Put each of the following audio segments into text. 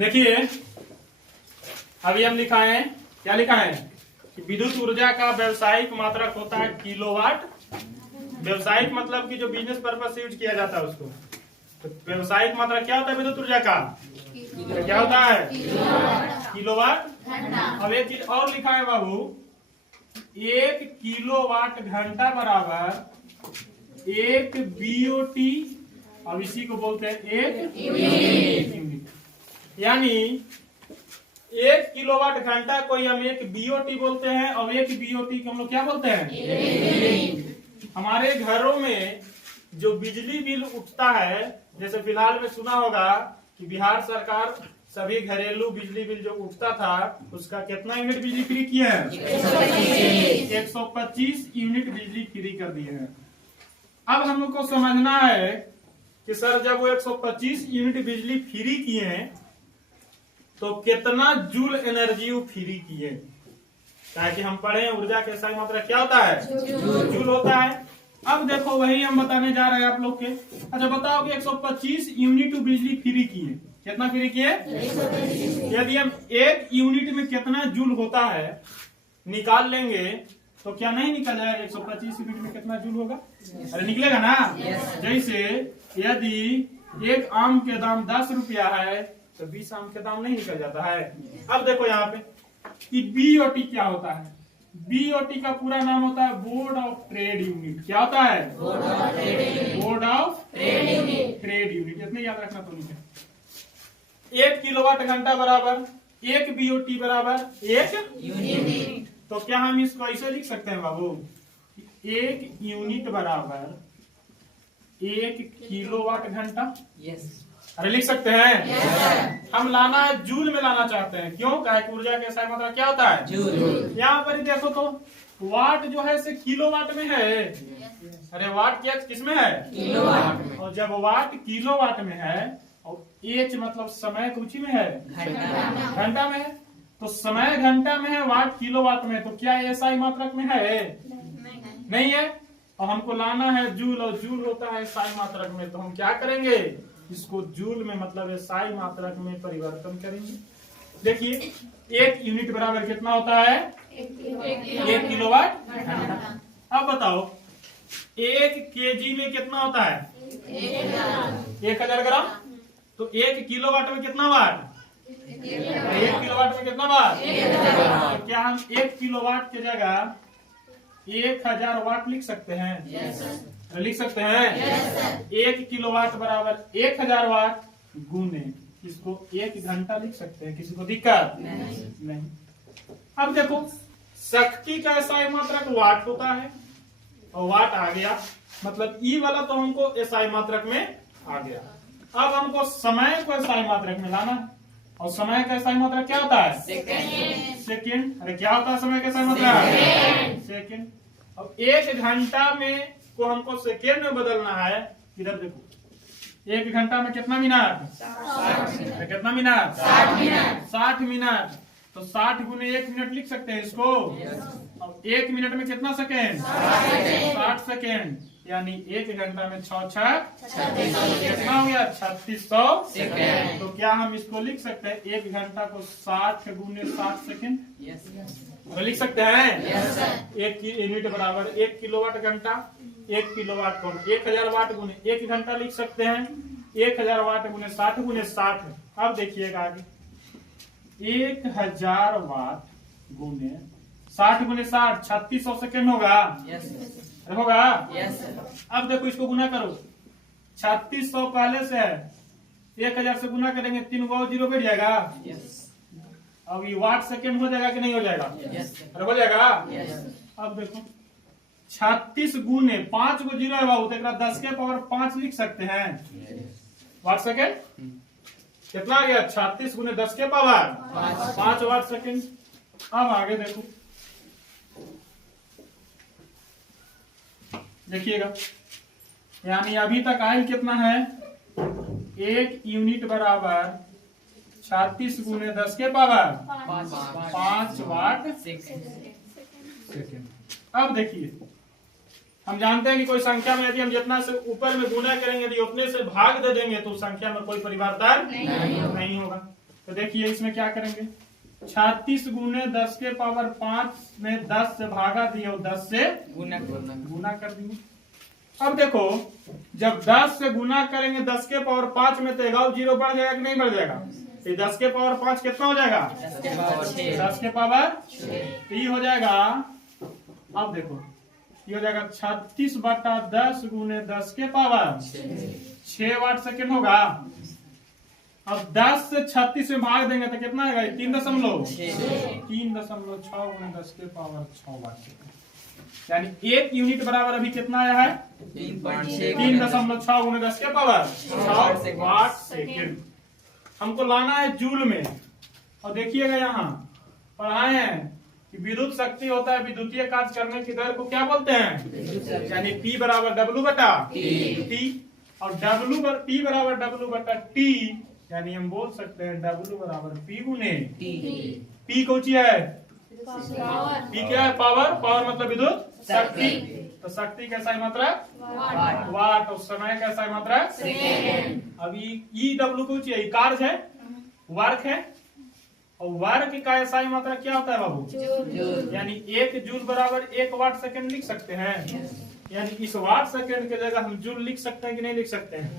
देखिए अभी हम लिखा है, क्या लिखा है कि विद्युत ऊर्जा का व्यावसायिक मात्रक होता है किलोवाट। व्यावसायिक मतलब कि जो बिजनेस पर्पज से यूज किया जाता है उसको। तो व्यावसायिक मात्रक क्या होता है विद्युत ऊर्जा का? तो क्या होता है? किलोवाट। अब एक चीज और लिखा है बाबू, 1 किलोवाट घंटा बराबर 1 बीओटी। अब इसी को बोलते हैं 1 यूनिट। यानी 1 किलोवाट घंटा को हम 1 बीओटी बोलते हैं, और 1 बीओटी को हम लोग क्या बोलते हैं? हमारे घरों में जो बिजली बिल उठता है, जैसे फिलहाल में सुना होगा कि बिहार सरकार सभी घरेलू बिजली बिल जो उठता था उसका कितना यूनिट बिजली फ्री किया है? 125 यूनिट बिजली फ्री कर दिए हैं। अब हम लोग को समझना है कि सर जब वो 125 यूनिट बिजली फ्री किए हैं तो कितना जूल एनर्जी वो फ्री किए? ताकि हम पढ़े ऊर्जा के सही मात्रा क्या होता है? जूल होता है। अब देखो वही हम बताने जा रहे हैं आप लोग के। अच्छा बताओ कि 125 यूनिट बिजली फ्री किए, कितना फ्री किए? यदि हम 1 यूनिट में कितना जूल होता है निकाल लेंगे तो क्या नहीं निकल जाएगा? 125 यूनिट में कितना जूल होगा? अरे निकलेगा ना। जैसे यदि एक आम के दाम 10 रुपया है तो 20 आम के दाम नहीं निकल जाता है। अब देखो यहाँ पे कि बीओटी क्या होता है? बीओटी का पूरा नाम होता है बोर्ड ऑफ ट्रेड यूनिट। क्या होता है? Board of trade unit. इतने याद रखना तो नहीं है। 1 किलोवाट घंटा बराबर 1 बीओटी बराबर 1 यूनिट। तो क्या हम इसको ऐसे लिख सकते हैं बाबू? 1 यूनिट बराबर 1 किलोवाट घंटा। अरे लिख सकते हैं। हम लाना है जूल में लाना चाहते हैं। क्यों? क्या ऊर्जा के सही मात्रा क्या होता है? जूल। यहाँ पर देखो तो वाट जो है से किलोवाट में है। अरे वाट क्या किसमें है? किलोवाट में। और जब वाट किलोवाट में है और एच मतलब समय कुछ में है, घंटा में है, तो समय घंटा में है, वाट किलोवाट में, तो क्या एसआई मात्रक में है? नहीं है। और हमको लाना है जूल, और जूल होता है एसआई मात्रक में। तो हम क्या करेंगे? इसको जूल में मतलब एसआई मात्रक में परिवर्तन करेंगे। देखिए 1 यूनिट बराबर कितना होता है? 1 किलोवाट घंटा। अब बताओ 1 केजी में कितना होता है? 1000 ग्राम। तो 1 किलोवाट में कितना वाट? 1 किलोवाट में कितना वाट? तो क्या हम 1 किलोवाट की जगह 1000 वाट लिख सकते हैं? लिख सकते हैं। 1 किलोवाट बराबर 1000 वाट गुने इसको 1 घंटा लिख सकते हैं। किसी को दिक्कत नहीं। अब देखो शक्ति का एसआई मात्रक वाट होता है, और वाट आ गया मतलब ई वाला तो हमको एसआई मात्रक में आ गया। अब हमको समय को एसआई मात्रक में लाना है, और समय का एसआई मात्रक क्या होता है? सेकेंड। अरे क्या होता है समय का एसआई मात्रक? सेकेंड। अब 1 घंटा में को हमको सेकेंड में बदलना है। इधर देखो 1 घंटा में कितना मिनट? 60। कितना मिनट? 60 मिनट। तो 60 गुने 1 मिनट लिख सकते हैं इसको। अब 1 मिनट में कितना सेकेंड? 60 सेकेंड। यानी 1 घंटा में 6 कितना हो गया? 3600 सेकेंड। तो क्या हम इसको लिख सकते हैं 1 घंटा को 60 गुने 60 सेकेंड? लिख सकते हैं। 1 यूनिट बराबर 1 किलोवाट घंटा। 1 किलोवाट को 1000 वाट गुने 1 घंटा लिख सकते हैं। 1000 वाट गुने 60 गुने 60। अब देखिएगा आगे 1000 वाट गुने 60 गुने 60 3600 सेकेंड होगा। होगा। अब देखो इसको गुना करो। 3600 पहले से है, 1000 से गुना करेंगे 3 गो 0 बैठ जाएगा। अब ये वाट सेकेंड हो जाएगा कि नहीं हो जाएगा? अरे हो जाएगा। अब देखो 36 गुने 5 को 0 है बाबू, तो 10 के पावर 5 लिख सकते हैं वाट सेकेंड। कितना आ गया? 36 गुने 10 के पावर 5 वाट सेकेंड। अब आगे देखो देखिएगा, यानी अभी तक आयल कितना है? 1 यूनिट बराबर 36 गुने 10 के पावर 5 वाट सेकेंड। अब देखिए हम जानते हैं कि कोई संख्या में यदि हम जितना से ऊपर में गुना करेंगे, यदि उतने से भाग दे देंगे तो संख्या में कोई परिवर्तन नहीं होगा। तो देखिए इसमें क्या करेंगे, 36 गुने 10 के पावर 5 में 10 से भागा दिए और 10 से गुना कर दिए। अब देखो जब 10 से गुना करेंगे 10 के पावर 5 में तो 0 बढ़ जाएगा कि नहीं बढ़ जाएगा? तो 10 के पावर 5 कितना हो जाएगा? 10 के पावर 3 हो जाएगा। अब देखो ये हो जाएगा 36/10 गुने 10 के पावर 6 वाट सेकेंड होगा। अब 10 से 36 में भाग देंगे तो कितना आएगा? 3.6 गुने 10 के पावर 6 वाट सेकेंड। यानी 1 यूनिट बराबर अभी कितना आया है? 3.6 गुने 10 के पावर 6 वाट सेकेंड। हमको लाना है जूल में। और देखिएगा यहाँ पढ़ाए हैं कि विद्युत शक्ति होता है विद्युतीय कार्य करने की दर को क्या बोलते हैं? यानी P बराबर W बटा T। और P बराबर W बटा T, यानी हम बोल सकते हैं W बराबर P गुने P कौन सी है? P क्या है? पावर मतलब विद्युत शक्ति। तो शक्ति कैसा है मात्रा? वाट। और समय कैसा है मात्रा? अभी EW कौन सी है? कार्य है, वर्क है। और वर्क का ऐसा मात्रा क्या होता है बाबू? यानी 1 जूल बराबर 1 वाट सेकेंड लिख सकते हैं। यानी इस वाट सेकेंड के जगह हम जूल लिख सकते हैं कि नहीं लिख सकते हैं?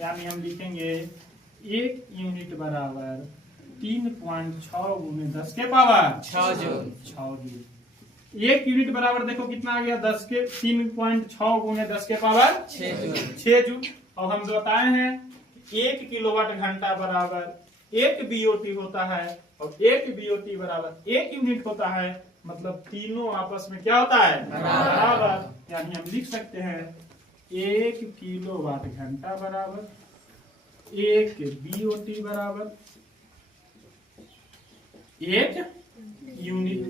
यानी हम लिखेंगे 1 यूनिट बराबर 3.6 गुने 10 के पावर 6 जूल। 1 यूनिट बराबर देखो कितना आ गया? 3.6 गुने 10 के पावर 6 जूल। और हम जो बताए हैं 1 किलोवाट घंटा बराबर 1 BOT होता है और 1 BOT बराबर 1 यूनिट होता है। मतलब तीनों आपस में क्या होता है? बराबर। यानी हम लिख सकते हैं 1 किलोवाट घंटा बराबर 1 BOT बराबर 1 यूनिट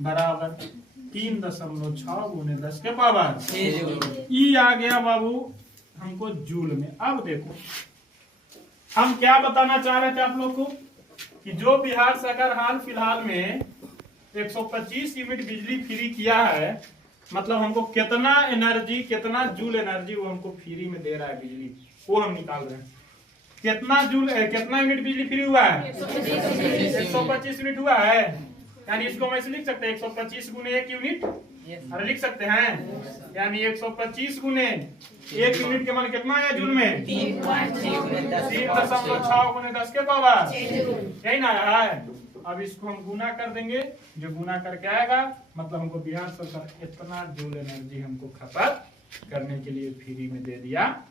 बराबर 3.6 गुने 10 के पावर 6 ई आ गया बाबू हमको जूल में। अब देखो हम क्या बताना चाह रहे थे आप लोग को कि जो बिहार सरकार हाल फिलहाल में 125 यूनिट बिजली फ्री किया है, मतलब हमको कितना एनर्जी, कितना जूल एनर्जी वो हमको फ्री में दे रहा है बिजली, वो हम निकाल रहे हैं। कितना यूनिट बिजली फ्री हुआ है? 125 यूनिट हुआ है। यानी इसको हम ऐसे लिख सकते हैं 125 गुने 1 यूनिट। अरे लिख सकते हैं। यानी 125 गुने 1 यूनिट के मान कितना आया जूल में? 3.6 गुने 10 के पावर यही ना आया है। अब इसको हम गुना कर देंगे, जो गुना करके आएगा मतलब हमको बिहार सरकार इतना जूल एनर्जी हमको खपत करने के लिए फ्री में दे दिया